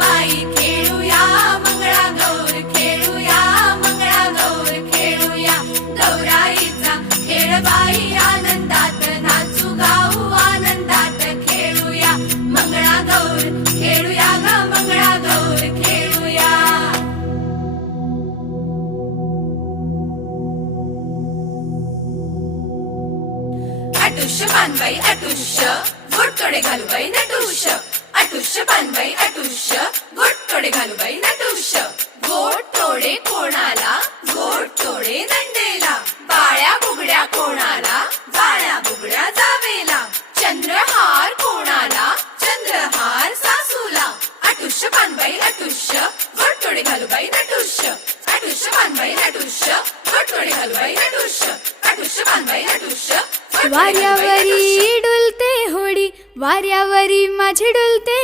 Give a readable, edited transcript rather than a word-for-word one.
बाई खेळूया मंगळागौर खेळूया मंगळागौर खेळूया गौराईचा खेळ बाई आनंदात नाचू गाऊ आनंदात खेळूया मंगळागौर खेळूया ग मंगळागौर खेळूया. अटुष्य पानबाई अटुष्य घोटकडे घालू बाई नटुष्य अटुष्य पानबाई अटुष्य घोटकडे घालू बाई नटुष्य. घोट तोडे कोणाला घोट तोडे नंदेला बाळ्या बुगड्या कोणाला बाळ्या बुगड्या जावेला चंद्रहार कोणाला चंद्रहार सासूला. अटुष्य पानबाई अटुष्य घोटकडे घालू बाई नटुष्य अटुष्य पानबाई अटुष्य घोटकडे घालू बाई नटुष्य अटुष्य पानबाई अटुष्य. वाऱ्यावरी डुलते होडी वाऱ्यावरी माझी डुलते